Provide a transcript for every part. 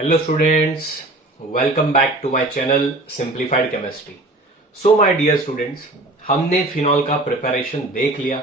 Hello students, welcome back to my channel Simplified Chemistry. So my dear students, हमने phenol का preparation देख लिया।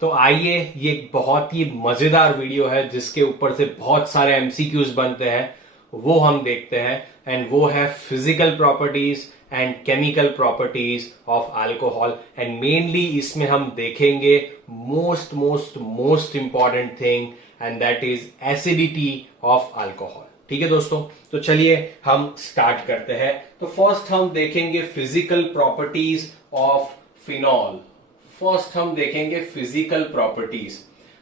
तो आइए, ये एक बहुत ही मजेदार वीडियो है जिसके ऊपर से बहुत सारे एमसीक्यूज बनते हैं, वो हम देखते हैं। एंड वो है physical properties and chemical properties of alcohol. And mainly इसमें हम देखेंगे most most most important thing, and that is acidity of alcohol. ठीक है दोस्तों, तो चलिए हम स्टार्ट करते हैं। तो फर्स्ट हम देखेंगे physical properties of phenol. First हम देखेंगे फिजिकल प्रॉपर्टीज।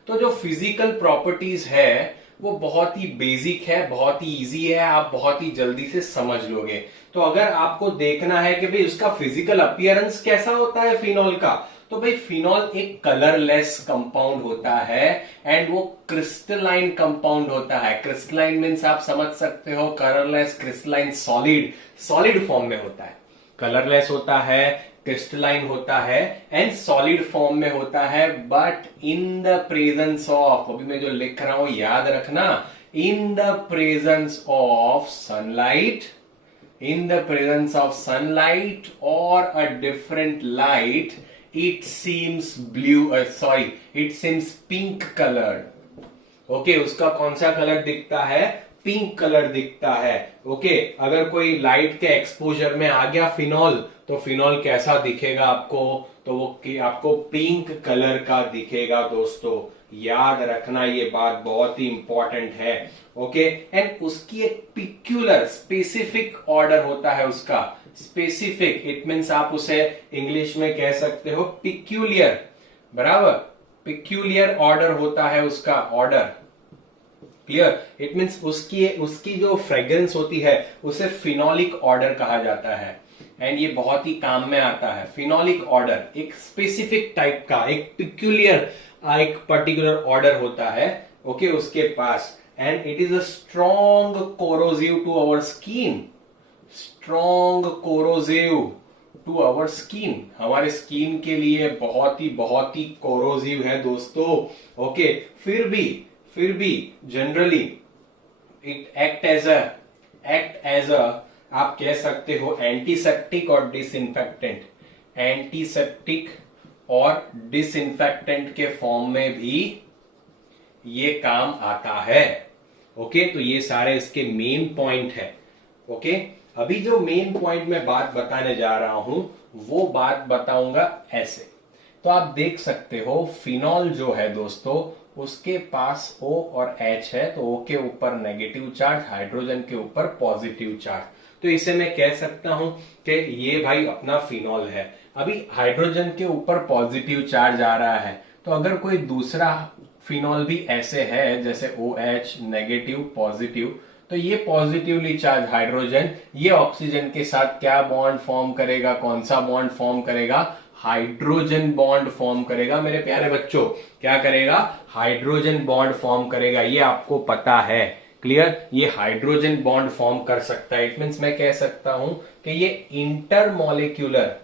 तो जो फिजिकल प्रॉपर्टीज है वो बहुत ही बेसिक है, बहुत ही इजी है, आप बहुत ही जल्दी से समझ लोगे। तो अगर आपको देखना है कि भाई उसका फिजिकल अपीयरेंस कैसा होता है फिनॉल का, तो भाई फिनॉल एक कलरलेस कंपाउंड होता है एंड वो क्रिस्टलाइन कंपाउंड होता है। क्रिस्टलाइन मीन्स आप समझ सकते हो, colourless, crystalline, solid, solid form में होता है। कलरलेस होता है, क्रिस्टलाइन होता है एंड सॉलिड फॉर्म में होता है, but in the presence of, अभी मैं जो लिख रहा हूं याद रखना, in the presence of sunlight, in the presence of sunlight or a different light, it seems blue, it seems pink colored. Okay, उसका कौन सा कलर दिखता है? पिंक कलर दिखता है। ओके, अगर कोई लाइट के एक्सपोजर में आ गया फिनॉल, तो फिनॉल कैसा दिखेगा आपको? तो वो आपको पिंक कलर का दिखेगा दोस्तों। याद रखना, ये बात बहुत ही इंपॉर्टेंट है। ओके, एंड उसकी एक पिक्यूलर स्पेसिफिक ऑर्डर होता है उसका। स्पेसिफिक इट मीन्स आप उसे इंग्लिश में कह सकते हो पिक्यूलियर, बराबर। पिक्यूलियर ऑर्डर होता है उसका, ऑर्डर। क्लियर? इट मीन्स उसकी जो फ्रेग्रेंस होती है उसे फिनोलिक ऑर्डर कहा जाता है। एंड ये बहुत ही काम में आता है। फिनोलिक ऑर्डर एक स्पेसिफिक टाइप का, एक पिक्यूलियर, एक पर्टिकुलर ऑर्डर होता है। ओके, उसके पास। And it is a strong corrosive to our skin. Strong corrosive to our skin, हमारे स्किन के लिए बहुत ही कोरोसिव है दोस्तों। ओके, फिर भी generally it act as a आप कह सकते हो एंटीसेप्टिक और डिसइंफेक्टेंट। एंटीसेप्टिक और डिसइंफेक्टेंट के फॉर्म में भी ये काम आता है। ओके, तो ये सारे इसके मेन पॉइंट है। ओके, अभी जो मेन पॉइंट मैं बात बताने जा रहा हूं वो बात बताऊंगा ऐसे। तो आप देख सकते हो फिनॉल जो है दोस्तों, उसके पास O और H है, तो O के ऊपर नेगेटिव चार्ज, हाइड्रोजन के ऊपर पॉजिटिव चार्ज। तो इसे मैं कह सकता हूं कि ये भाई अपना फिनॉल है। अभी हाइड्रोजन के ऊपर पॉजिटिव चार्ज आ रहा है, तो अगर कोई दूसरा फिनॉल भी ऐसे है जैसे OH नेगेटिव पॉजिटिव, तो ये पॉजिटिवली चार्ज हाइड्रोजन ये ऑक्सीजन के साथ क्या बॉन्ड फॉर्म करेगा? कौन सा बॉन्ड फॉर्म करेगा? हाइड्रोजन बॉन्ड फॉर्म करेगा मेरे प्यारे बच्चों। क्या करेगा? हाइड्रोजन बॉन्ड फॉर्म करेगा, ये आपको पता है। क्लियर? ये हाइड्रोजन बॉन्ड फॉर्म कर सकता है। इट मीन्स मैं कह सकता हूं कि ये इंटरमोलिक्यूलर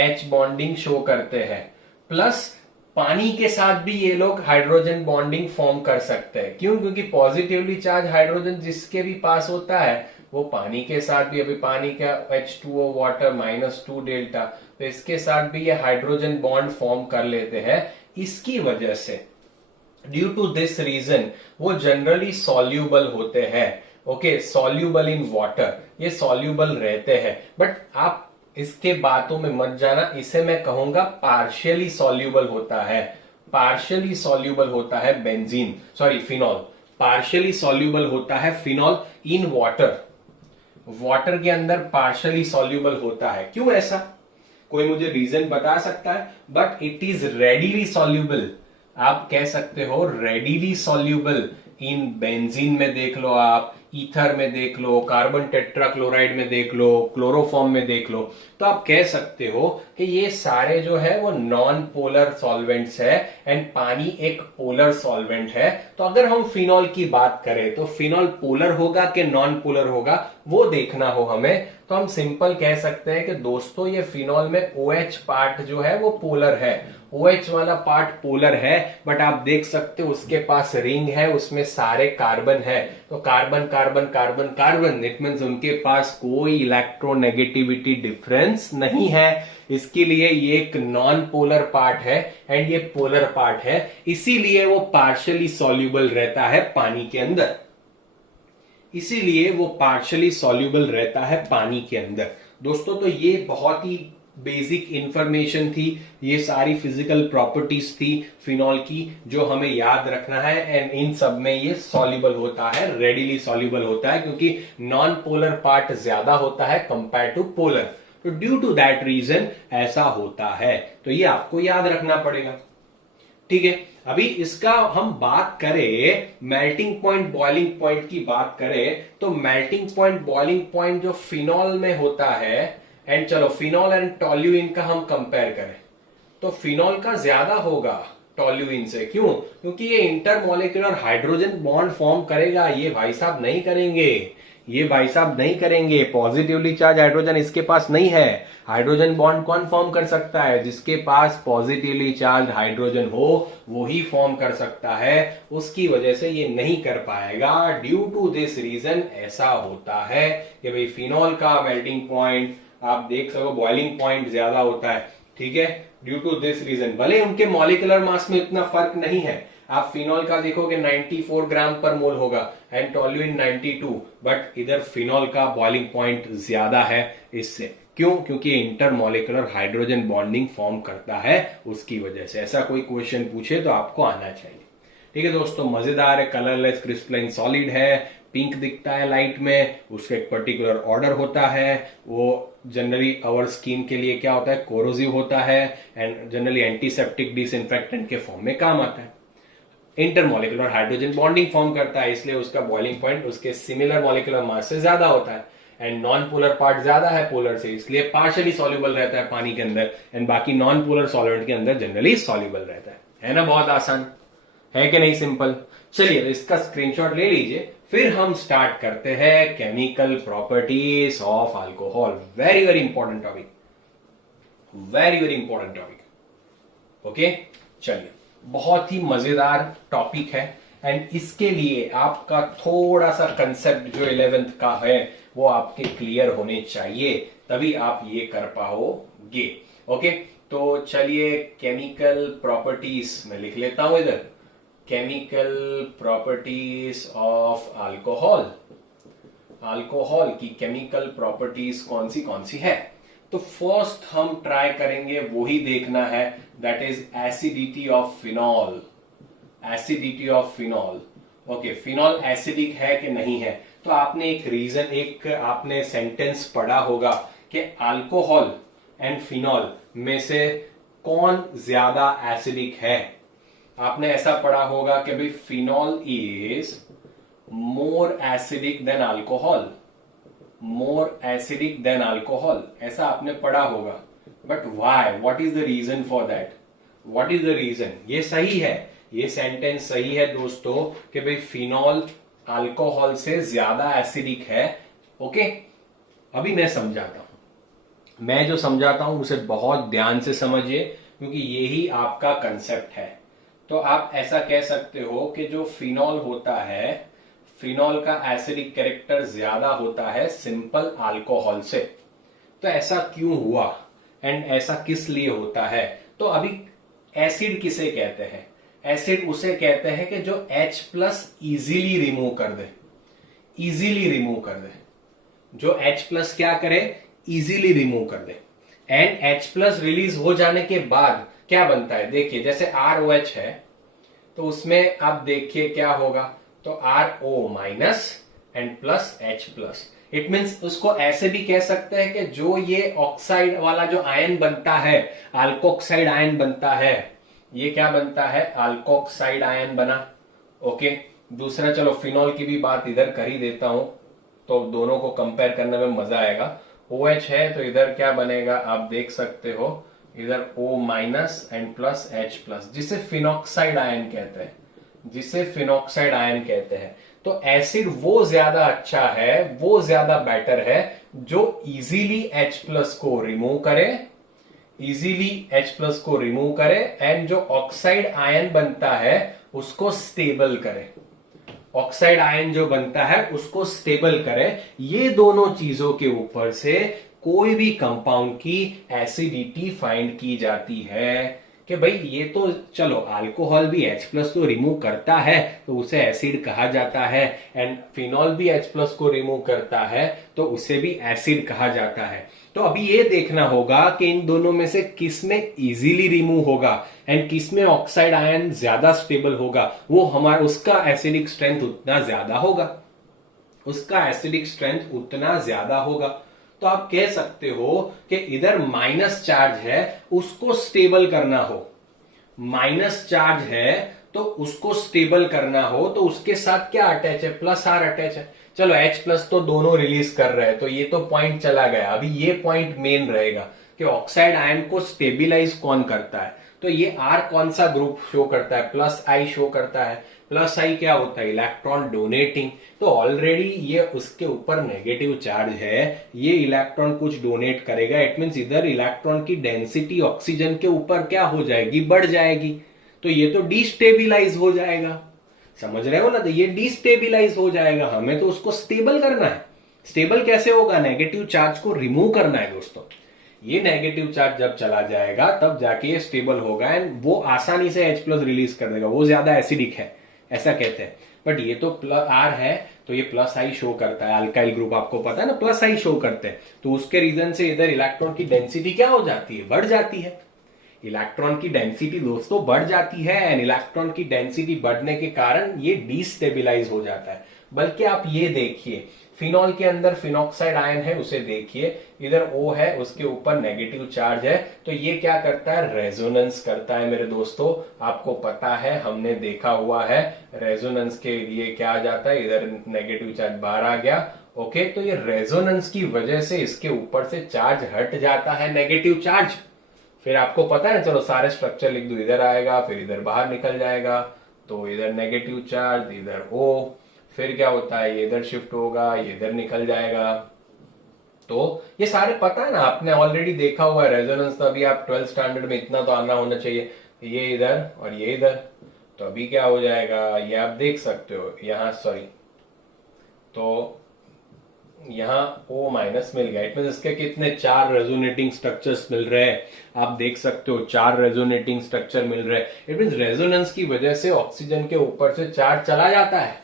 H बॉन्डिंग शो करते हैं। प्लस पानी के साथ भी ये लोग हाइड्रोजन बॉन्डिंग फॉर्म कर सकते हैं। क्यों? क्योंकि पॉजिटिवली चार्ज हाइड्रोजन जिसके भी पास होता है वो पानी के साथ भी, अभी पानी का H2O वाटर -2 डेल्टा, तो इसके साथ भी ये हाइड्रोजन बॉन्ड फॉर्म कर लेते हैं। इसकी वजह से, ड्यू टू दिस रीजन, वो जनरली सॉल्यूबल होते हैं। ओके, सॉल्यूबल इन वाटर, ये सॉल्यूबल रहते हैं। बट आप इसके बातों में मत जाना, इसे मैं कहूंगा पार्शियली सॉल्यूबल होता है। पार्शियली सॉल्यूबल होता है फिनॉल। पार्शियली सॉल्यूबल होता है फिनॉल इन वाटर। वाटर के अंदर पार्शियली सॉल्यूबल होता है। क्यों ऐसा? कोई मुझे रीजन बता सकता है? But it is readily soluble. आप कह सकते हो रेडिली सॉल्यूबल इन बेंजीन में देख लो आप, ईथर में देख लो, कार्बन टेट्राक्लोराइड में देख लो, क्लोरोफॉर्म में देख लो, तो आप कह सकते हो कि ये सारे जो है वो नॉन पोलर सॉल्वेंट्स है एंड पानी एक पोलर सॉल्वेंट है। तो अगर हम फिनॉल की बात करें तो फिनॉल पोलर होगा कि नॉन पोलर होगा वो देखना हो हमें, तो हम सिंपल कह सकते हैं कि दोस्तों ये फिनॉल में OH पार्ट जो है वो पोलर है, OH वाला पार्ट पोलर है, बट आप देख सकते हो उसके पास रिंग है, उसमें सारे कार्बन है, तो carbon carbon carbon carbon, it means उनके पास कोई इलेक्ट्रोनेगेटिविटी डिफरेंस नहीं है। इसके लिए ये एक नॉन पोलर पार्ट है एंड ये पोलर पार्ट है, इसीलिए वो पार्शियली सॉल्युबल रहता है पानी के अंदर, इसीलिए वो पार्शियली सॉल्युबल रहता है पानी के अंदर। दोस्तों तो ये बहुत ही बेसिक इंफॉर्मेशन थी, ये सारी फिजिकल प्रॉपर्टीज थी फिनॉल की जो हमें याद रखना है, एंड इन सब में ये सॉल्युबल होता है, रेडिली सॉल्युबल होता है, क्योंकि नॉन पोलर पार्ट ज्यादा होता है कंपेयर टू पोलर, तो ड्यू टू दैट रीजन ऐसा होता है, तो ये आपको याद रखना पड़ेगा। ठीक है, अभी इसका हम बात करें मेल्टिंग पॉइंट बॉइलिंग पॉइंट की बात करें, तो मेल्टिंग पॉइंट बॉइलिंग पॉइंट जो फिनॉल में होता है, एंड चलो फिनॉल एंड टोल्यूइन का हम कंपेयर करें तो फिनॉल का ज्यादा होगा टोल्यूइन से। क्यों? क्योंकि ये इंटरमोलिकुलर हाइड्रोजन बॉन्ड फॉर्म करेगा, ये भाई साहब नहीं करेंगे, ये भाई साहब नहीं करेंगे, पॉजिटिवली चार्ज हाइड्रोजन इसके पास नहीं है। हाइड्रोजन बॉन्ड कौन फॉर्म कर सकता है? जिसके पास पॉजिटिवली चार्ज हाइड्रोजन हो वो ही फॉर्म कर सकता है, उसकी वजह से ये नहीं कर पाएगा। ड्यू टू दिस रीजन ऐसा होता है कि भाई फिनॉल का मेल्टिंग पॉइंट आप देख सको बॉइलिंग पॉइंट ज्यादा होता है। ठीक है, ड्यू टू दिस रीजन, भले उनके मॉलिक्यूलर मास में इतना फर्क नहीं है, आप फिनॉल का देखोगे 94 ग्राम पर मोल होगा एंड टोल्यूइन 92, बट इधर फिनॉल का बॉइलिंग पॉइंट ज्यादा है इससे। क्यों? क्योंकि इंटरमोलिकुलर हाइड्रोजन बॉन्डिंग फॉर्म करता है, उसकी वजह से। ऐसा कोई क्वेश्चन पूछे तो आपको आना चाहिए। ठीक है दोस्तों, मजेदार है, कलरलेस क्रिस्टलाइन सॉलिड है, पिंक दिखता है लाइट में, उसका एक पर्टिकुलर ऑर्डर होता है, वो जनरली आवर स्किन के लिए क्या होता है, कोरोसिव होता है, एंड जनरली एंटीसेप्टिक डिसइंफेक्टेंट के फॉर्म में काम आता है। इंटरमोलिकुलर हाइड्रोजन बॉन्डिंग फॉर्म करता है, इसलिए उसका बॉइलिंग पॉइंट उसके सिमिलर मॉलिक्यूलर मास से ज्यादा होता है, एंड नॉन पोलर पार्ट ज्यादा है पोलर से, इसलिए पार्शियली सॉल्युबल रहता है पानी के अंदर, एंड बाकी नॉन पोलर सॉल्वेंट के अंदर जनरली सॉल्युबल रहता है ना? बहुत आसान है कि नहीं? सिंपल। चलिए इसका स्क्रीनशॉट ले लीजिए, फिर हम स्टार्ट करते हैं chemical properties of alcohol. Very very important topic, very very important topic. Okay, चलिए, बहुत ही मजेदार टॉपिक है, एंड इसके लिए आपका थोड़ा सा कंसेप्ट जो 11th का है वो आपके क्लियर होने चाहिए, तभी आप ये कर पाओगे। ओके, तो चलिए केमिकल प्रॉपर्टीज में लिख लेता हूं इधर, chemical properties of alcohol. Alcohol की केमिकल प्रॉपर्टीज कौन सी है? तो फर्स्ट हम ट्राई करेंगे वही देखना है, that is acidity of phenol. Acidity of phenol. Okay, phenol acidic है कि नहीं है? तो आपने एक रीजन, एक आपने सेंटेंस पढ़ा होगा कि अल्कोहल एंड फिनॉल में से कौन ज्यादा एसिडिक है। आपने ऐसा पढ़ा होगा कि भाई phenol is more acidic than alcohol, more acidic than alcohol, ऐसा आपने पढ़ा होगा। But why? What is the reason for that? What is the reason? ये सही है, ये सेंटेंस सही है दोस्तों कि भाई फिनॉल अल्कोहल से ज्यादा एसिडिक है। ओके, अभी मैं समझाता हूं, मैं जो समझाता हूं उसे बहुत ध्यान से समझिए, क्योंकि यही आपका कंसेप्ट है। तो आप ऐसा कह सकते हो कि जो फिनॉल होता है, फिनॉल का एसिडिक कैरेक्टर ज्यादा होता है सिंपल अल्कोहल से। तो ऐसा क्यों हुआ एंड ऐसा किस लिए होता है? तो अभी एसिड किसे कहते हैं? एसिड उसे कहते हैं कि जो H+ इजीली रिमूव कर दे, इजीली रिमूव कर दे, जो H+ क्या करे, इजीली रिमूव कर दे। एंड H+ रिलीज हो जाने के बाद क्या बनता है? देखिए जैसे ROH है तो उसमें आप देखिए क्या होगा, तो RO- and plus H+। It means उसको ऐसे भी कह सकते हैं कि जो ये ऑक्साइड वाला जो आयन बनता है, अल्कोक्साइड आयन बनता है, ये क्या बनता है? अल्कोक्साइड आयन बना। ओके, दूसरा चलो फिनॉल की भी बात इधर कर ही देता हूं, तो दोनों को कंपेयर करने में मजा आएगा। OH है तो इधर क्या बनेगा आप देख सकते हो, इधर O minus and plus H plus, जिसे फिनॉक्साइड आयन कहते हैं, जिसे फिनॉक्साइड आयन कहते हैं। तो एसिड वो ज्यादा अच्छा है, वो ज्यादा बेटर है जो इजीली H प्लस को रिमूव करे, इजीली H प्लस को रिमूव करे एंड जो ऑक्साइड आयन बनता है उसको स्टेबल करे, ऑक्साइड आयन जो बनता है उसको स्टेबल करे। ये दोनों चीजों के ऊपर से कोई भी कंपाउंड की एसिडिटी फाइंड की जाती है कि भाई ये तो चलो अल्कोहल भी H प्लस तो रिमूव करता है तो उसे एसिड कहा जाता है, एंड फिनॉल भी H प्लस को रिमूव करता है तो उसे भी एसिड कहा जाता है। तो अभी ये देखना होगा कि इन दोनों में से किस में इजीली रिमूव होगा एंड किस में ऑक्साइड आयन ज्यादा स्टेबल होगा, वो हमारा उसका एसिडिक स्ट्रेंथ उतना ज्यादा होगा, उसका एसिडिक स्ट्रेंथ उतना ज्यादा होगा। तो आप कह सकते हो कि इधर माइनस चार्ज है उसको स्टेबल करना हो, माइनस चार्ज है तो उसको स्टेबल करना हो तो उसके साथ क्या अटैच है, प्लस आर अटैच है। चलो H प्लस तो दोनों रिलीज कर रहे हैं तो ये तो पॉइंट चला गया, अभी ये पॉइंट मेन रहेगा कि ऑक्साइड आयन को स्टेबिलाईज कौन करता है। तो ये R कौन सा ग्रुप शो करता है, प्लस I शो करता है। प्लस I क्या होता है, इलेक्ट्रॉन डोनेटिंग, तो ऑलरेडी ये उसके ऊपर नेगेटिव चार्ज है, ये इलेक्ट्रॉन कुछ डोनेट करेगा, इट मींस इधर इलेक्ट्रॉन की डेंसिटी ऑक्सीजन के ऊपर क्या हो जाएगी, बढ़ जाएगी, तो ये तो डिस्टेबिलाईज हो जाएगा, समझ रहे हो ना। तो ये डिस्टेबिलाईज हो जाएगा, हमें तो उसको स्टेबल करना है। स्टेबल कैसे होगा, नेगेटिव चार्ज को रिमूव करना है दोस्तों। ये नेगेटिव चार्ज जब चला जाएगा तब जाके ये स्टेबल होगा एंड वो आसानी से H प्लस रिलीज कर देगा, वो ज्यादा एसिडिक है ऐसा कहते हैं। बट ये तो प्लस R है तो ये प्लस I शो करता है, अल्काइल ग्रुप आपको पता है ना, प्लस I शो करते हैं, तो उसके रीजन से इधर इलेक्ट्रॉन की डेंसिटी क्या हो जाती है, बढ़ जाती है। इलेक्ट्रॉन की डेंसिटी दोस्तों बढ़ जाती है एंड इलेक्ट्रॉन की डेंसिटी बढ़ने के कारण ये डिस्टेबिलाईज हो जाता है। बल्कि आप ये देखिए फिनॉल के अंदर फिनॉक्साइड आयन है उसे देखिए, इधर O है उसके ऊपर नेगेटिव चार्ज है, तो ये क्या करता है, रेजोनेंस करता है मेरे दोस्तों। आपको पता है हमने देखा हुआ है रेजोनेंस के लिए क्या आ जाता है, इधर नेगेटिव चार्ज बाहर आ गया, ओके। तो ये रेजोनेंस की वजह से इसके ऊपर से चार्ज हट जाता है, नेगेटिव चार्ज। फिर आपको पता है ना, चलो सारे स्ट्रक्चर लिख दो, इधर आएगा फिर इधर बाहर निकल जाएगा, तो इधर नेगेटिव चार्ज इधर O, फिर क्या होता है ये इधर शिफ्ट होगा ये इधर निकल जाएगा। तो ये सारे पता है ना, आपने ऑलरेडी देखा हुआ है रेजोनेंस, तो अभी आप 12th स्टैंडर्ड में इतना तो आना होना चाहिए, ये इधर और ये इधर। तो अभी क्या हो जाएगा ये आप देख सकते हो यहाँ, सॉरी, तो यहाँ O माइनस मिल गया, इट मीन इसके कितने 4 रेजोनेटिंग स्ट्रक्चर्स मिल रहे हैं, आप देख सकते हो 4 रेजोनेटिंग स्ट्रक्चर मिल रहे हैं। इट मीन रेजोनेंस की वजह से ऑक्सीजन के ऊपर से चार्ज चला जाता है,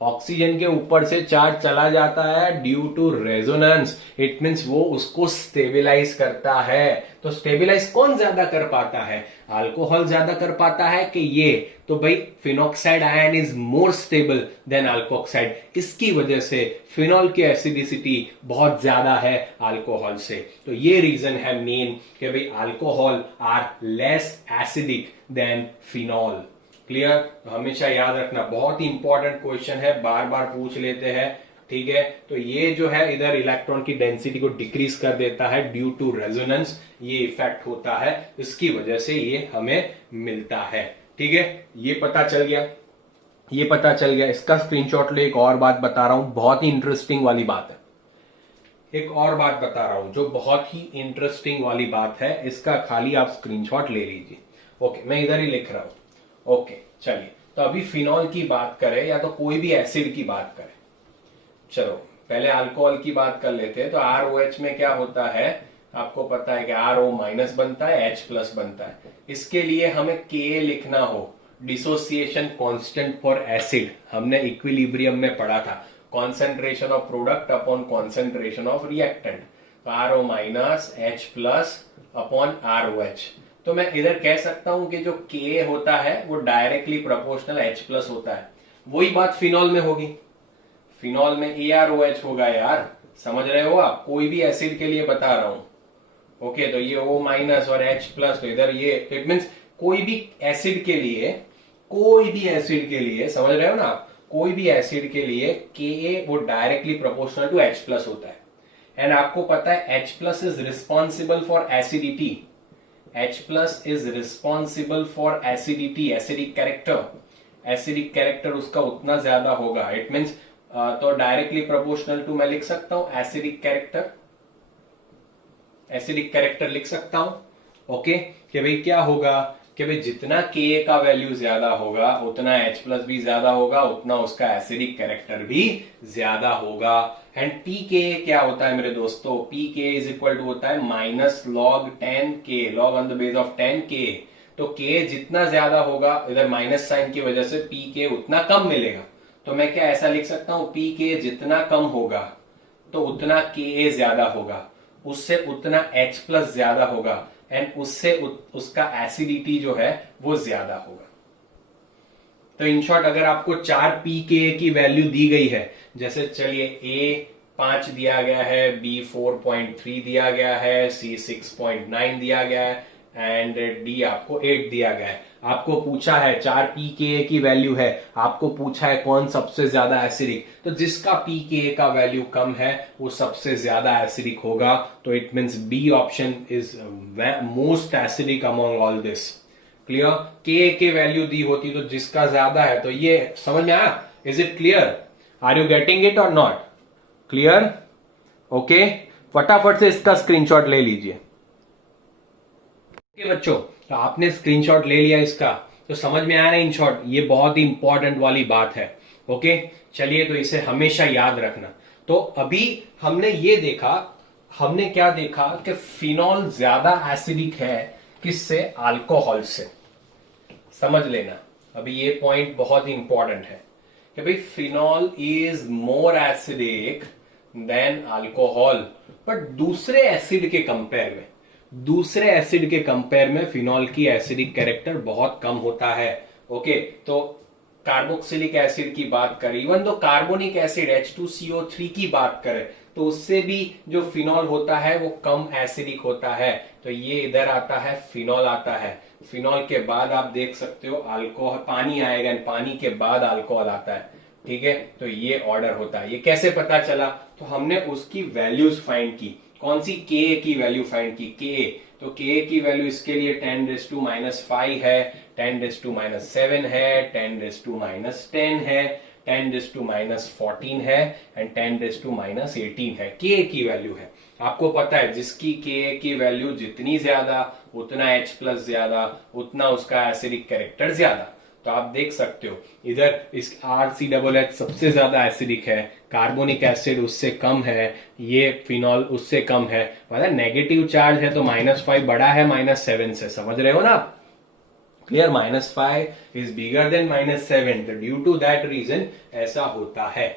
ऑक्सीजन के ऊपर से चार्ज चला जाता है due to resonance, it means वो उसको स्टेबिलाईज करता है। तो स्टेबिलाईज कौन ज्यादा कर पाता है, अल्कोहल ज्यादा कर पाता है कि ये, तो भाई phenoxide ion is more stable then alkoxide, इसकी वजह से फिनॉल की एसिडिसिटी बहुत ज्यादा है अल्कोहल से। तो ये रीजन है मेन कि भाई alcohol are less acidic than phenol. Clear, हमेशा याद रखना, बहुत ही इंपॉर्टेंट क्वेश्चन है, बार बार पूछ लेते हैं, ठीक है। तो ये जो है इधर इलेक्ट्रॉन की डेंसिटी को डिक्रीज कर देता है ड्यू टू रेजोनेंस, ये इफेक्ट होता है, इसकी वजह से ये हमें मिलता है, ठीक है। ये पता चल गया, ये पता चल गया, इसका स्क्रीनशॉट ले। एक और बात बता रहा हूं, बहुत ही इंटरेस्टिंग वाली बात है, एक और बात बता रहा हूं जो बहुत ही इंटरेस्टिंग वाली बात है, इसका खाली आप स्क्रीनशॉट ले लीजिए। ओके, मैं इधर ही लिख रहा हूं। ओके चलिए, तो अभी फिनॉल की बात करें या तो कोई भी एसिड की बात करें, चलो पहले अल्कोहल की बात कर लेते हैं। तो ROH में क्या होता है, आपको पता है कि RO माइनस बनता है, H प्लस बनता है। इसके लिए हमें Ka लिखना हो, डिसोसिएशन कांस्टेंट फॉर एसिड, हमने इक्विलिब्रियम में पढ़ा था, concentration of product upon concentration of reactant. तो RO minus H plus upon ROH। तो मैं इधर कह सकता हूं कि जो Ka होता है वो डायरेक्टली प्रोपोर्शनल H प्लस होता है। वही बात फिनॉल में होगी, फिनॉल में ArOH होगा यार, समझ रहे हो आप, कोई भी एसिड के लिए बता रहा हूं। ओके, तो ये O माइनस और H प्लस, तो इधर ये, इट मींस कोई भी एसिड के लिए कोई भी एसिड के लिए, समझ रहे हो ना आप, कोई भी एसिड के लिए Ka वो directly proportional to H plus होता है। एंड आपको पता है H plus is responsible for acidity, H plus is responsible for acidity, acidic character, acidic character उसका उतना ज्यादा होगा। इट मीन्स तो डायरेक्टली प्रोपोर्शनल टू मैं लिख सकता हूं एसिडिक कैरेक्टर, एसिडिक कैरेक्टर लिख सकता हूं। ओके, कि भाई क्या होगा कि भाई जितना Ka का वैल्यू ज्यादा होगा उतना H प्लस भी ज्यादा होगा, उतना उसका एसिडिक कैरेक्टर भी ज्यादा होगा। एंड pK क्या होता है मेरे दोस्तों, pK इज इक्वल टू होता है minus log 10K, log on the base of 10K। तो K जितना ज्यादा होगा, इधर माइनस साइन की वजह से pK उतना कम मिलेगा। तो मैं क्या ऐसा लिख सकता हूं, pK जितना कम होगा तो उतना Ka ज्यादा होगा, उससे उतना H प्लस ज्यादा होगा, एंड उससे उसका एसिडिटी जो है वो ज्यादा होगा। तो इन शॉर्ट अगर आपको 4 pKa की वैल्यू दी गई है, जैसे चलिए A 5 दिया गया है, B 4.3 दिया गया है, C 6.9 दिया गया है एंड D आपको 8 दिया गया है। आपको पूछा है 4 pKa की वैल्यू है, आपको पूछा है कौन सबसे ज्यादा एसिडिक, तो जिसका pKa का वैल्यू कम है वो सबसे ज्यादा एसिडिक होगा। तो it means B option is most acidic among all this. Clear, Ka की वैल्यू दी होती तो जिसका ज्यादा है, तो ये समझ में आया? Is it clear? Are you getting it or not? Clear? Okay, फटाफट से इसका स्क्रीनशॉट ले लीजिए। ओके बच्चों, तो आपने स्क्रीनशॉट ले लिया इसका, तो समझ में आया ना इन शॉर्ट, ये बहुत ही इंपॉर्टेंट वाली बात है। ओके, चलिए तो इसे हमेशा याद रखना। तो अभी हमने ये देखा, हमने क्या देखा कि फिनॉल ज्यादा एसिडिक है किससे? अल्कोहल से। समझ लेना, अभी ये पॉइंट बहुत ही इंपॉर्टेंट है कि भाई phenol is more acidic than alcohol, but दूसरे एसिड के कंपेयर में, दूसरे एसिड के कंपेयर में फिनॉल की एसिडिक कैरेक्टर बहुत कम होता है। ओके, तो कार्बोक्सिलिक एसिड की बात करें, इवन तो कार्बोनिक एसिड H2CO3 की बात करें, तो उससे भी जो फिनॉल होता है वो कम एसिडिक होता है। तो ये इधर आता है, फिनॉल आता है, फिनॉल के बाद आप देख सकते हो अल्कोहल, पानी आएगा, पानी के बाद अल्कोहल आता है। ठीक है, तो ये ऑर्डर होता है। ये कैसे पता चला? तो हमने उसकी वैल्यूज फाइंड की। कौन सी? Ka की वैल्यू फाइंड की, Ka। तो Ka की वैल्यू इसके लिए 10⁻⁵ है, 10⁻⁷ है, 10⁻⁻10 है, 10⁻⁴ है एंड 10⁻18 है। Ka की वैल्यू है। आपको पता है जिसकी Ka की वैल्यू जितनी ज्यादा उतना H प्लस ज्यादा, उतना उसका एसिडिक कैरेक्टर ज्यादा। तो आप देख सकते हो इधर इस RCHH सबसे ज्यादा एसिडिक है, कार्बोनिक एसिड उससे कम है, ये फिनॉल उससे कम है। मतलब नेगेटिव चार्ज है तो -5 बड़ा है -7 से, समझ रहे हो ना आप? क्लियर, -5 इज बिगर देन -7, तो ड्यू टू दैट रीजन ऐसा होता है।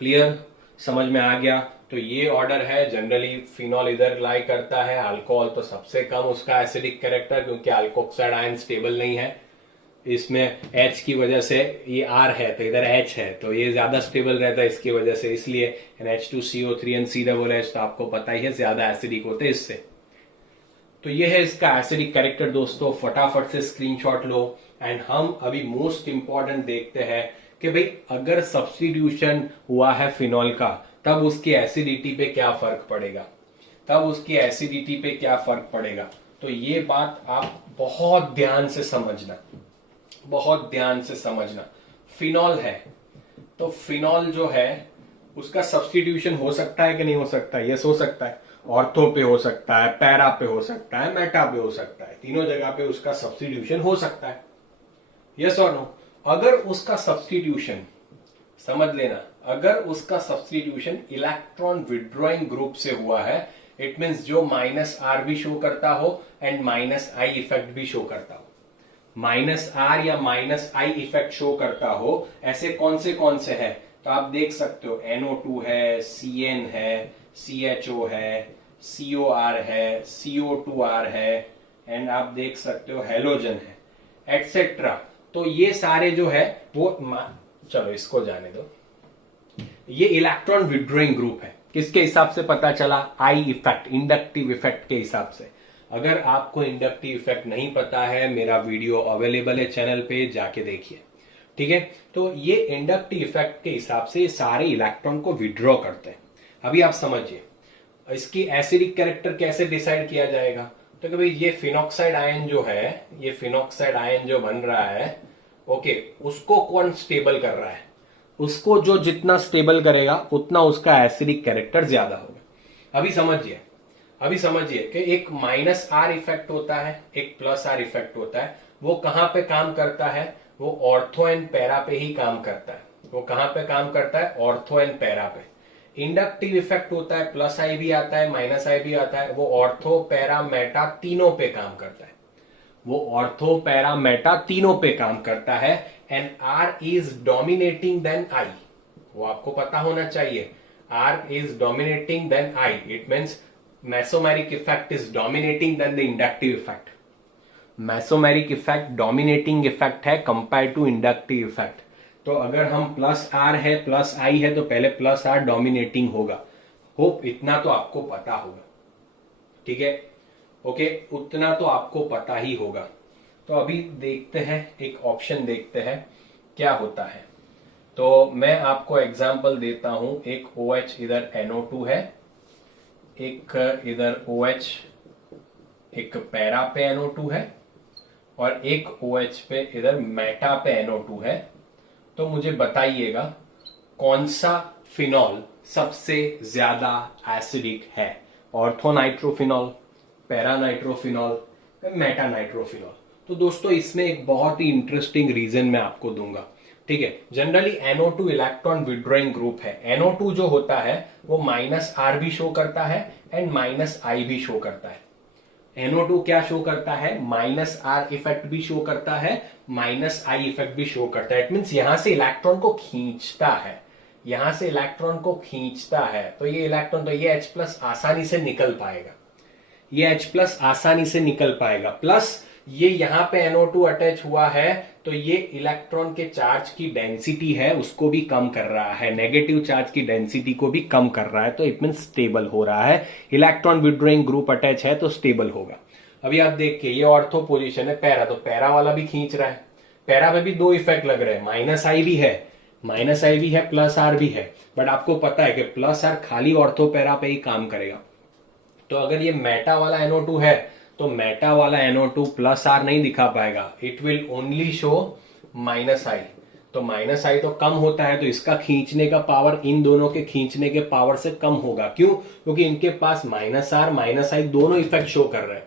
क्लियर, समझ में आ गया? तो ये ऑर्डर है। जनरली फिनॉल इधर लाई करता है, अल्कोहल तो सबसे कम उसका एसिडिक कैरेक्टर, क्योंकि अल्कोक्साइड आयन स्टेबल नहीं है, इसमें H की वजह से, ये R है तो इधर H है तो ये ज्यादा स्टेबल रहता है इसकी वजह से, इसलिए H2CO3 एंड CHH तो आपको पता ही है ज्यादा एसिडिक होते हैं इससे। तो ये है इसका एसिडिक कैरेक्टर दोस्तों, फटाफट से स्क्रीनशॉट लो। एंड हम अभी मोस्ट इंपॉर्टेंट देखते हैं कि भाई अगर सब्स्टिट्यूशन हुआ है फिनॉल का, तब उसकी एसिडिटी पे क्या फर्क पड़ेगा, तब उसकी एसिडिटी पे क्या फर्क पड़ेगा। तो ये बात आप बहुत ध्यान से समझना, बहुत ध्यान से समझना। फिनॉल है तो फिनॉल जो है उसका सब्स्टिट्यूशन हो सकता है कि नहीं हो सकता है? यस हो सकता है। ऑर्थो पे हो सकता है, पैरा पे हो सकता है, मेटा पे हो सकता है, तीनों जगह पे उसका सब्स्टिट्यूशन हो सकता है। यस और नो? अगर उसका सब्स्टिट्यूशन, समझ लेना, अगर उसका सब्स्टिट्यूशन इलेक्ट्रॉन विड्रॉइंग ग्रुप से हुआ है, इट मींस जो -R भी शो करता हो एंड -I इफेक्ट भी शो करता हो, -R या -I इफेक्ट शो करता हो, ऐसे कौन से है? तो आप देख सकते हो NO2 है, CN है, CHO है, COR है, CO2R है एंड आप देख सकते हो हेलोजन है एटसेट्रा। तो ये सारे जो है वो, चलो इसको जाने दो, ये इलेक्ट्रॉन विड्रॉइंग ग्रुप है। किसके हिसाब से पता चला? I इफेक्ट, इंडक्टिव इफेक्ट के हिसाब से। अगर आपको इंडक्टिव इफेक्ट नहीं पता है, मेरा वीडियो अवेलेबल है चैनल पे, जाके देखिए। ठीक है, तो ये इंडक्टिव इफेक्ट के हिसाब से सारे इलेक्ट्रॉन को विड्रॉ करते हैं। अभी आप समझिए इसकी एसिडिक कैरेक्टर कैसे डिसाइड किया जाएगा। तो कि भाई ये फिनॉक्साइड आयन जो है, ये फिनॉक्साइड आयन जो बन रहा है, ओके, उसको कौन स्टेबल कर रहा है? उसको जो जितना स्टेबल करेगा उतना उसका एसिडिक कैरेक्टर ज्यादा होगा। अभी समझिए कि एक माइनस आर इफेक्ट होता है, एक प्लस आर इफेक्ट होता है। वो कहां पे काम करता है? वो ऑर्थो एंड पैरा पे ही काम करता है। वो कहां पे काम करता है? ऑर्थो एंड पैरा पे। इंडक्टिव इफेक्ट होता है, प्लस आई भी आता है, माइनस आई भी आता है। वो ऑर्थो, पैरा, मेटा तीनों पे काम करता है। वो ऑर्थो, पैरा, मेटा तीनों पे काम करता है। And R is dominating than I, वो आपको पता होना चाहिए। R is dominating than I, it means mesomeric effect is dominating than the inductive effect. Mesomeric effect dominating effect है कंपेयर टू इंडक्टिव इफेक्ट। तो अगर हम प्लस आर है, प्लस आई है, तो पहले प्लस आर डोमिनेटिंग होगा। होप इतना तो आपको पता होगा। ठीक है, ओके, उतना तो आपको पता ही होगा। तो अभी देखते हैं, एक ऑप्शन देखते हैं क्या होता है। तो मैं आपको एग्जांपल देता हूं। एक OH इधर NO2 है, एक इधर OH, एक पैरा पे NO2 है, और एक OH पे इधर मेटा पे NO2 है। तो मुझे बताइएगा कौन सा फिनॉल सबसे ज्यादा एसिडिक है? Ortho nitrophenol, para nitrophenol, Meta nitrophenol? तो दोस्तों इसमें एक बहुत ही इंटरेस्टिंग रीजन मैं आपको दूंगा। ठीक है, generally NO2 electron withdrawing group है। NO2 जो होता है वो माइनस आर भी शो करता है एंड माइनस आई भी शो करता है। NO2 क्या शो करता है? माइनस आर इफेक्ट भी शो करता है, माइनस आई इफेक्ट भी शो करता है। इट मीन्स यहां से इलेक्ट्रॉन को खींचता है, यहां से इलेक्ट्रॉन को खींचता है। तो ये इलेक्ट्रॉन, तो ये H+ आसानी से निकल पाएगा, ये H+ आसानी से निकल पाएगा। प्लस ये यहां पे NO2 अटैच हुआ है, तो ये इलेक्ट्रॉन के चार्ज की डेंसिटी है उसको भी कम कर रहा है, नेगेटिव चार्ज की डेंसिटी को भी कम कर रहा है। तो इट मीन स्टेबल हो रहा है। इलेक्ट्रॉन विड्रॉइंग ग्रुप अटैच है तो स्टेबल होगा। अभी आप देखिए ये ऑर्थो पोजीशन है पैरा, तो पैरा वाला भी खींच रहा है। पैरा में भी दो इफेक्ट लग रहे हैं, माइनस आई भी है, माइनस आई भी है, प्लस आर भी है। बट आपको पता है कि प्लस आर खाली ऑर्थो पैरा पे ही काम करेगा। तो अगर ये मेटा वाला NO2 है तो मेटा वाला NO2 प्लस आर नहीं दिखा पाएगा, it will only show minus I. तो माइनस आई तो कम होता है, तो इसका खींचने का पावर इन दोनों के खींचने के पावर से कम होगा। क्यों? क्योंकि इनके पास माइनस आर माइनस आई दोनों इफेक्ट शो कर रहे हैं,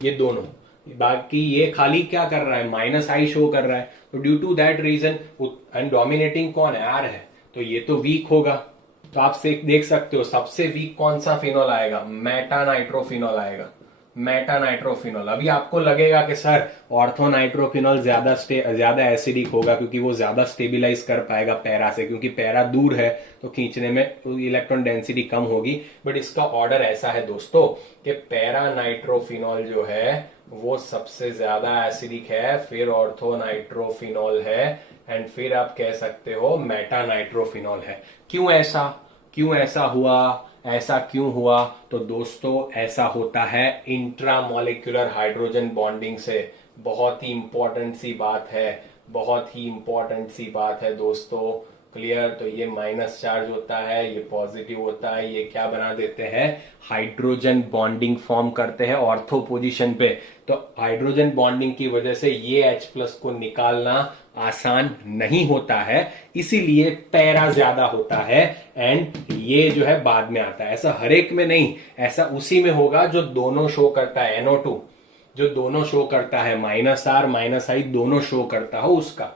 ये दोनों। बाकी ये खाली क्या कर रहा है? माइनस आई शो कर रहा है। तो due to that reason, and dominating कौन है? आर है, तो ये तो वीक होगा। तो आप देख सकते हो सबसे वीक कौन सा फिनॉल आएगा? मेटा नाइट्रोफिनॉल आएगा, मेटा नाइट्रोफिनॉल। अभी आपको लगेगा कि सर ऑर्थो नाइट्रोफिनॉल ज्यादा एसिडिक होगा क्योंकि वो ज्यादा स्टेबिलाईज कर पाएगा पैरा से, क्योंकि पैरा दूर है तो खींचने में इलेक्ट्रॉन डेंसिटी कम होगी। बट इसका ऑर्डर ऐसा है दोस्तों कि पैरा नाइट्रोफिनॉल जो है वो सबसे ज्यादा एसिडिक है, फिर ऑर्थो नाइट्रोफिनॉल है, एंड फिर आप कह सकते हो मेटा नाइट्रोफिनॉल है। क्यों ऐसा हुआ? ऐसा क्यों हुआ? तो दोस्तों ऐसा होता है इंट्रामोलिकुलर हाइड्रोजन बॉन्डिंग से। बहुत ही इंपॉर्टेंट सी बात है, बहुत ही इंपॉर्टेंट सी बात है दोस्तों। क्लियर? तो ये माइनस चार्ज होता है, ये पॉजिटिव होता है, ये क्या बना देते हैं? हाइड्रोजन बॉन्डिंग फॉर्म करते हैं ऑर्थो पोजीशन पे। तो हाइड्रोजन बॉन्डिंग की वजह से ये H+ को निकालना आसान नहीं होता है, इसीलिए पैरा ज्यादा होता है एंड ये जो है बाद में आता है। ऐसा हर एक में नहीं, ऐसा उसी में होगा जो दोनों शो करता है, NO2 जो दोनों शो करता है, माइनस आर माइनस आई दोनों शो करता हो उसका।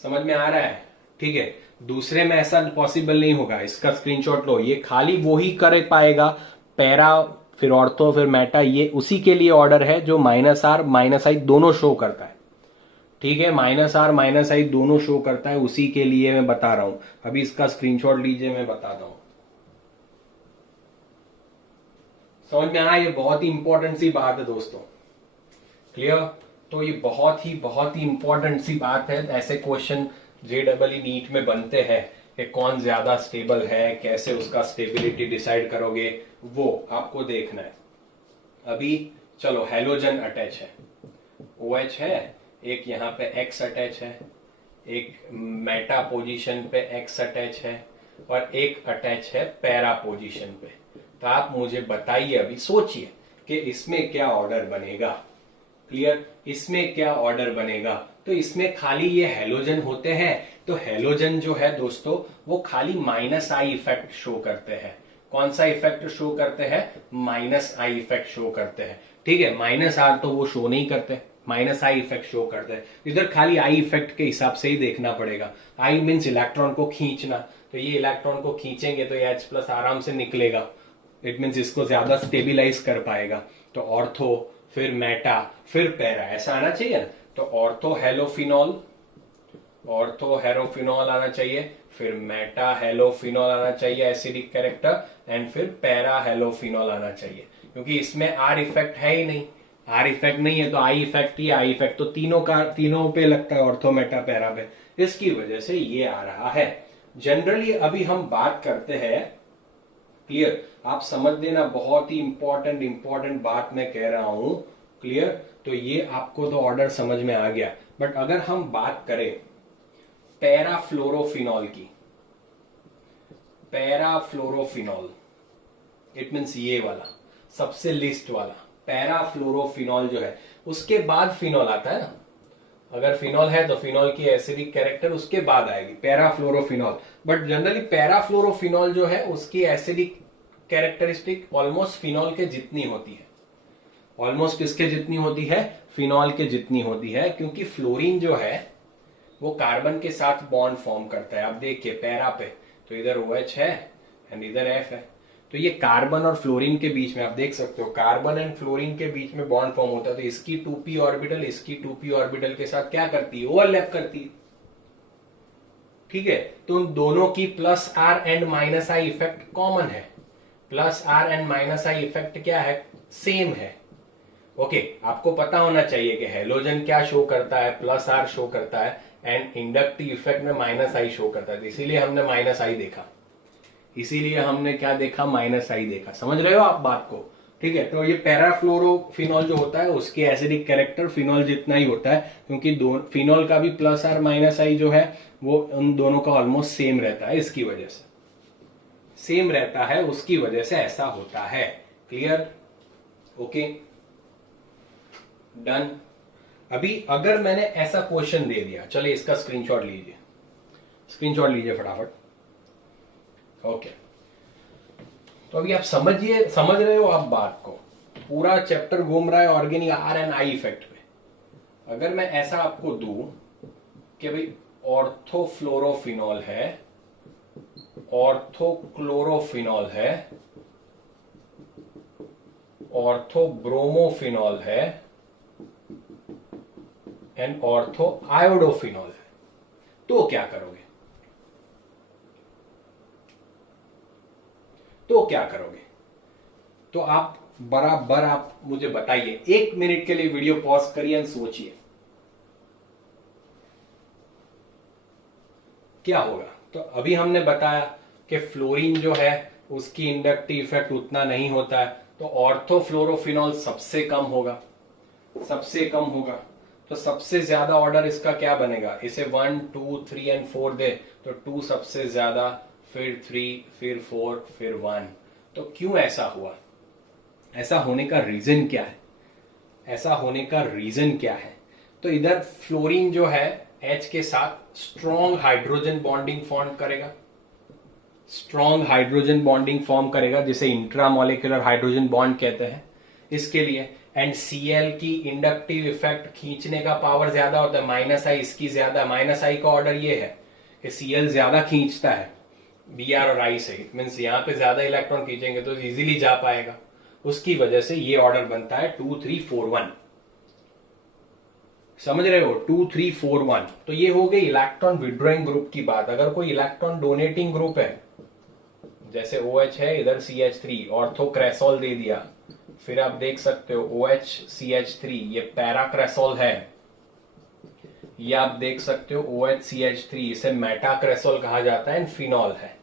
समझ में आ रहा है? ठीक है, दूसरे में ऐसा पॉसिबल नहीं होगा। इसका स्क्रीनशॉट लो, ये खाली वो ही कर पाएगा, पैरा फिर ऑर्थो फिर मेटा, ये उसी के लिए ऑर्डर है जो माइनस आर माइनस आई दोनों शो करता है। ठीक है, माइनस आर माइनस आई दोनों शो करता है, उसी के लिए मैं बता रहा हूं। अभी इसका स्क्रीनशॉट लीजिए, मैं बताता हूं। समझ में आया? ये बहुत ही इंपॉर्टेंट सी बात है दोस्तों। क्लियर? तो ये बहुत ही इंपॉर्टेंट सी बात है। ऐसे क्वेश्चन JEE नीट में बनते हैं कि कौन ज्यादा स्टेबल है, कैसे उसका स्टेबिलिटी डिसाइड करोगे, वो आपको देखना है। अभी चलो हेलोजन अटैच है, OH है, एक यहाँ पे X अटैच है, एक मेटा पोजीशन पे X अटैच है और एक अटैच है पैरा पोजीशन पे। तो आप मुझे बताइए, अभी सोचिए कि इसमें क्या ऑर्डर बनेगा। क्लियर? इसमें क्या ऑर्डर बनेगा? तो इसमें खाली ये हेलोजन होते हैं, तो हेलोजन जो है दोस्तों वो खाली -I इफेक्ट शो करते हैं। कौन सा इफेक्ट शो करते हैं? -I इफेक्ट शो करते हैं। ठीक है, -R तो वो शो नहीं करते, -I इफेक्ट शो करते हैं। इधर खाली I इफेक्ट के हिसाब से ही देखना पड़ेगा। I मीन्स इलेक्ट्रॉन को खींचना, तो ये इलेक्ट्रॉन को खींचेंगे तो ये H+ आराम से निकलेगा। इट मीन्स इसको ज्यादा स्टेबिलाईज कर पाएगा। तो ऑर्थो, फिर मेटा, फिर पैरा, ऐसा आना चाहिए ना। तो ऑर्थो हेलोफिनॉल आना चाहिए, फिर मेटा हेलोफिनॉल आना चाहिए एसिडिक कैरेक्टर, एंड फिर पैरा हेलोफिनॉल आना चाहिए। क्योंकि इसमें R इफेक्ट है ही नहीं, R इफेक्ट नहीं है तो I effect he, I effect तो तीनों पे लगता है, ऑर्थो मेटा पैरा पे। इसकी वजह से ये आ रहा है। जनरली अभी हम बात करते हैं, क्लियर? आप समझ देना, बहुत ही इंपॉर्टेंट बात मैं कह रहा हूं। क्लियर? तो ये आपको तो ऑर्डर समझ में आ गया, बट अगर हम बात करें पैराफ्लोरोफिनॉल की, पैराफ्लोरोफिनॉल इट मीन्स ये वाला सबसे लिस्ट वाला पैराफ्लोरोफिनॉल जो है, उसके बाद फिनॉल आता है ना। अगर फिनॉल है तो फिनॉल की एसिडिक कैरेक्टर उसके बाद आएगी, पैराफ्लोरोफिनॉल। बट जनरली पैराफ्लोरोफिनॉल जो है उसकी एसिडिक कैरेक्टरिस्टिक ऑलमोस्ट फिनॉल के जितनी होती है। ऑलमोस्ट किसके जितनी होती है? फिनॉल के जितनी होती है, क्योंकि फ्लोरीन जो है वो कार्बन के साथ बॉन्ड फॉर्म करता है। आप देखिए पैरा पे तो इधर OH है एंड इधर F है, तो ये कार्बन और फ्लोरीन के बीच में आप देख सकते हो, कार्बन एंड फ्लोरीन के बीच में बॉन्ड फॉर्म होता है। तो इसकी 2p ऑर्बिटल इसकी 2p ऑर्बिटल के साथ क्या करती है? ओवरलैप करती है। ठीक है, तो उन दोनों की +R and -I effect common है। +R एंड -I इफेक्ट क्या है? सेम है। ओके, आपको पता होना चाहिए कि हेलोजन क्या शो करता है? +R शो करता है, एंड इंडक्टिव इफेक्ट में -I शो करता है। इसीलिए हमने -I देखा, इसीलिए हमने क्या देखा? -I देखा। समझ रहे हो आप बात को? ठीक है, तो ये पैराफ्लोरोफिनॉल जो होता है उसके एसिडिक कैरेक्टर फिनॉल जितना ही होता है, क्योंकि फिनॉल का भी +R -I जो है वो उन दोनों का ऑलमोस्ट सेम रहता है। इसकी वजह से सेम रहता है, उसकी वजह से ऐसा होता है। क्लियर? Okay, done. अभी अगर मैंने ऐसा क्वेश्चन दे दिया, चलिए इसका स्क्रीनशॉट लीजिए फटाफट। ओके, तो अभी आप समझ रहे हो आप बात को। पूरा चैप्टर घूम रहा है organic R and I effect पे। अगर मैं ऐसा आपको दूं कि भाई ऑर्थोफ्लोरोफिनॉल है, ऑर्थोक्लोरोफिनॉल है, ऑर्थोब्रोमोफिनॉल है एंड ऑर्थोआयोडोफिनॉल है, तो क्या करोगे? तो आप बराबर आप मुझे बताइए, 1 मिनट के लिए वीडियो पॉज करिए एंड सोचिए क्या होगा। तो अभी हमने बताया कि फ्लोरीन जो है उसकी इंडक्टिव इफेक्ट उतना नहीं होता है, तो ऑर्थोफ्लोरोफिनॉल सबसे कम होगा। तो सबसे ज्यादा ऑर्डर इसका क्या बनेगा? इसे 1 2 3 एंड 4 दे तो 2 सबसे ज्यादा, फिर 3, फिर 4, फिर 1। तो क्यों ऐसा हुआ? ऐसा होने का रीजन क्या है? तो इधर फ्लोरीन जो है H के साथ स्ट्रॉन्ग हाइड्रोजन बॉन्डिंग फॉर्म करेगा, जिसे इंट्रामोलिकुलर हाइड्रोजन बॉन्ड कहते हैं इसके लिए। एंड Cl की इंडक्टिव इफेक्ट खींचने का पावर ज्यादा होता है, -I इसकी ज्यादा। -I का ऑर्डर ये है कि Cl ज्यादा खींचता है Br और I से, इट मीन्स यहाँ पे ज्यादा इलेक्ट्रॉन खींचेंगे तो इजीली जा पाएगा। उसकी वजह से ये ऑर्डर बनता है 2 3 4 1। समझ रहे हो? 2 3 4 1। तो ये हो गई इलेक्ट्रॉन विड्रॉइंग ग्रुप की बात। अगर कोई इलेक्ट्रॉन डोनेटिंग ग्रुप है, जैसे OH है, इधर CH3, ऑर्थोक्रेसोल दे दिया, फिर आप देख सकते हो OH CH3, ये पैराक्रेसोल है। ये आप देख सकते हो OH CH3, इसे मेटाक्रेसोल कहा जाता है, एंड फिनॉल है।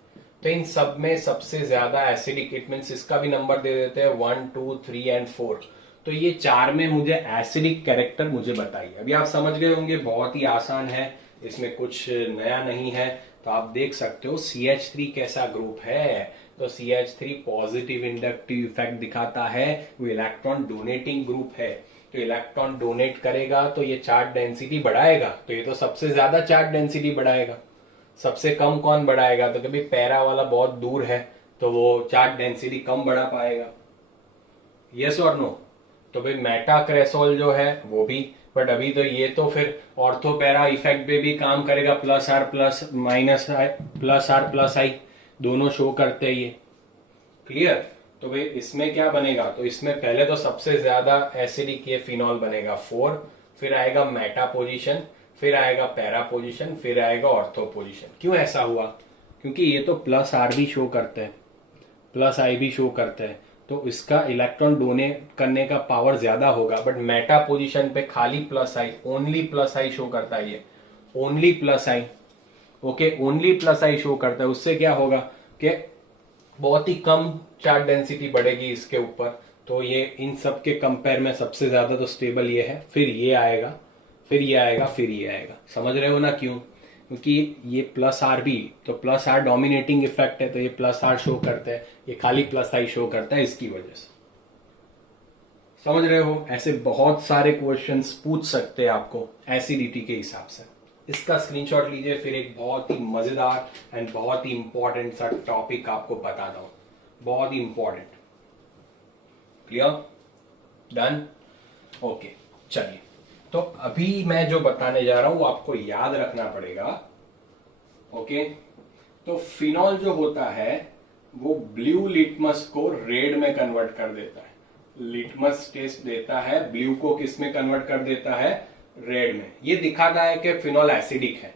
तो इन सब में सबसे ज्यादा एसिडिक, इट मीन्स इसका भी नंबर दे देते हैं 1, 2, 3 एंड 4। तो ये 4 में मुझे एसिडिक कैरेक्टर मुझे बताइए। अभी आप समझ गए होंगे, बहुत ही आसान है, इसमें कुछ नया नहीं है। तो आप देख सकते हो CH3 कैसा ग्रुप है। तो CH3 पॉजिटिव इंडक्टिव इफेक्ट दिखाता है, वो इलेक्ट्रॉन डोनेटिंग ग्रुप है। तो इलेक्ट्रॉन डोनेट करेगा तो ये चार्ज डेंसिटी बढ़ाएगा, तो ये तो सबसे ज्यादा चार्ज डेंसिटी बढ़ाएगा। सबसे कम कौन बढ़ाएगा? तो कभी पैरा वाला बहुत दूर है तो वो चार्ज डेंसिटी कम बढ़ा पाएगा। यस और नो? तो भाई मेटाक्रेसोल जो है वो भी, बट अभी तो ये तो फिर ऑर्थो पैरा इफेक्ट पे भी काम करेगा, plus R plus minus I, plus R plus I दोनों शो करते हैं ये। क्लियर? तो भाई इसमें क्या बनेगा? तो इसमें पहले तो सबसे ज्यादा एसिडिक ये फिनॉल बनेगा 4, फिर आएगा मेटा पोजीशन, फिर आएगा पैरा पोजीशन, फिर आएगा ऑर्थो पोजीशन। क्यों ऐसा हुआ? क्योंकि ये तो प्लस आर भी शो करते हैं, प्लस आई भी शो करते हैं, तो इसका इलेक्ट्रॉन डोनेट करने का पावर ज्यादा होगा। बट मेटा पोजीशन पे खाली plus I, only plus I show करता है ये, only plus I. Okay, only plus I show करता है। उससे क्या होगा कि बहुत ही कम चार्ज डेंसिटी बढ़ेगी इसके ऊपर। तो ये इन सब के कंपेयर में सबसे ज्यादा तो स्टेबल ये है, फिर ये आएगा, फिर ये आएगा, फिर ये आएगा। समझ रहे हो ना क्यों? क्योंकि ये प्लस आर भी, तो प्लस आर डोमिनेटिंग इफेक्ट है, तो ये प्लस आर शो करता है, ये खाली प्लस आई शो करता है, इसकी वजह से। समझ रहे हो? ऐसे बहुत सारे क्वेश्चंस पूछ सकते हैं आपको एसिडिटी के हिसाब से। इसका स्क्रीनशॉट लीजिए, फिर एक बहुत ही मजेदार एंड बहुत ही इंपॉर्टेंट सा टॉपिक आपको बताता हूं, बहुत ही इंपॉर्टेंट। क्लियर? डन? ओके, चलिए। तो अभी मैं जो बताने जा रहा हूं वो आपको याद रखना पड़ेगा। ओके, तो फिनॉल जो होता है वो ब्लू लिटमस को रेड में कन्वर्ट कर देता है। लिटमस टेस्ट देता है, ब्लू को किस में कन्वर्ट कर देता है? रेड में। ये दिखाता है कि फिनॉल एसिडिक है।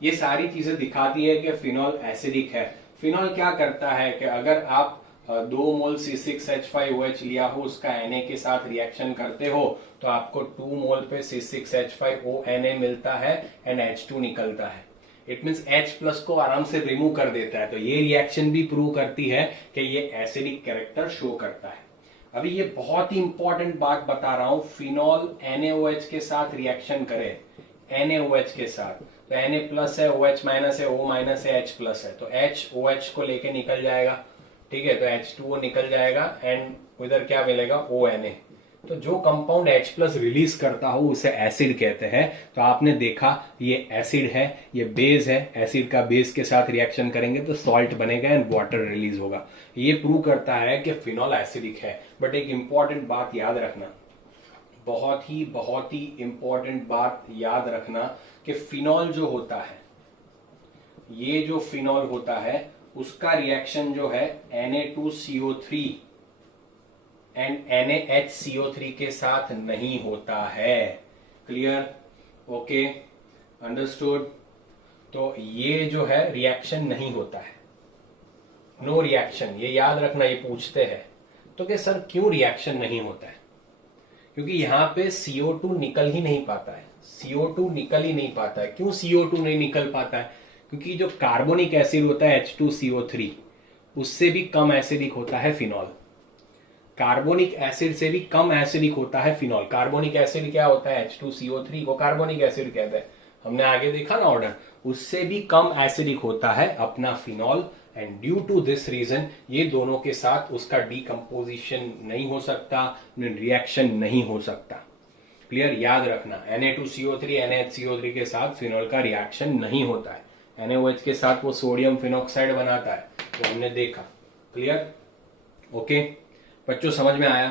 ये सारी चीजें दिखाती है कि फिनॉल एसिडिक है। फिनॉल क्या करता है कि अगर आप 2 मोल C6H5OH लिया हो, उसका Na के साथ रिएक्शन करते हो तो आपको 2 मोल पे C6H5ONa मिलता है एंड H2 निकलता है। इट मीन्स H प्लस को आराम से रिमूव कर देता है। तो ये रिएक्शन भी प्रूव करती है कि ये एसिडिक कैरेक्टर शो करता है। अभी ये बहुत ही इंपॉर्टेंट बात बता रहा हूं, फिनॉल NaOH के साथ रिएक्शन करे, NaOH के साथ, तो Na प्लस है, OH माइनस है, O माइनस है, H प्लस है, तो H OH को लेके निकल जाएगा। ठीक है, तो H2O निकल जाएगा एंड उधर क्या मिलेगा? ONa। तो जो कंपाउंड H प्लस रिलीज करता हो उसे एसिड कहते हैं। तो आपने देखा ये एसिड है, ये बेस है, एसिड का बेस के साथ रिएक्शन करेंगे तो सॉल्ट बनेगा एंड वाटर रिलीज होगा। ये प्रूव करता है कि फिनॉल एसिडिक है। बट एक इंपॉर्टेंट बात याद रखना, बहुत ही इंपॉर्टेंट बात याद रखना कि फिनॉल जो होता है, ये जो फिनॉल होता है उसका रिएक्शन जो है Na2CO3 एंड NaHCO3 के साथ नहीं होता है। क्लियर? Okay, understood? तो ये जो है रिएक्शन नहीं होता है, नो रिएक्शन। ये याद रखना, ये पूछते हैं तो कि सर क्यों रिएक्शन नहीं होता है? क्योंकि यहां पे CO2 निकल ही नहीं पाता है, CO2 निकल ही नहीं पाता है। क्यों CO2 नहीं निकल पाता है? क्योंकि जो कार्बोनिक एसिड होता है H2CO3, उससे भी कम एसिडिक होता है फिनॉल। कार्बोनिक एसिड से भी कम एसिडिक होता है फिनॉल। कार्बोनिक एसिड क्या होता है? H2CO3 को कार्बोनिक एसिड कहते हैं, हमने आगे देखा ना ऑर्डर। उससे भी कम एसिडिक होता है अपना phenol and due to this reason ये दोनों के साथ उसका डीकम्पोजिशन नहीं हो सकता, रिएक्शन नहीं हो सकता। क्लियर? याद रखना, Na2CO3 NaHCO3 के साथ फिनॉल का रिएक्शन नहीं होता है। NaOH के साथ वो सोडियम फिनॉक्साइड बनाता है, तो हमने देखा। क्लियर? ओके बच्चों, समझ में आया?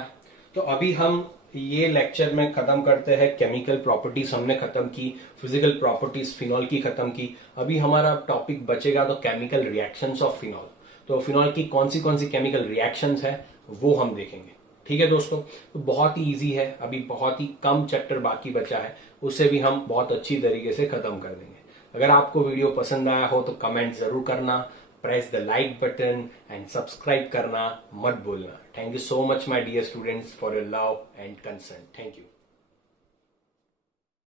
तो अभी हम ये लेक्चर में खत्म करते हैं। केमिकल प्रॉपर्टीज हमने खत्म की, फिजिकल प्रॉपर्टीज फिनॉल की खत्म की। अभी हमारा टॉपिक बचेगा तो केमिकल रिएक्शंस ऑफ फिनॉल। तो फिनॉल की कौन सी केमिकल रिएक्शंस है वो हम देखेंगे। ठीक है दोस्तों? तो बहुत ही इजी है, अभी बहुत ही कम चैप्टर बाकी बचा है, उससे भी हम बहुत अच्छी तरीके से खत्म कर देंगे। अगर आपको वीडियो पसंद आया हो तो कमेंट जरूर करना, press the like button and subscribe करना मत भूलना। Thank you so much my dear students for your love and concern. Thank you.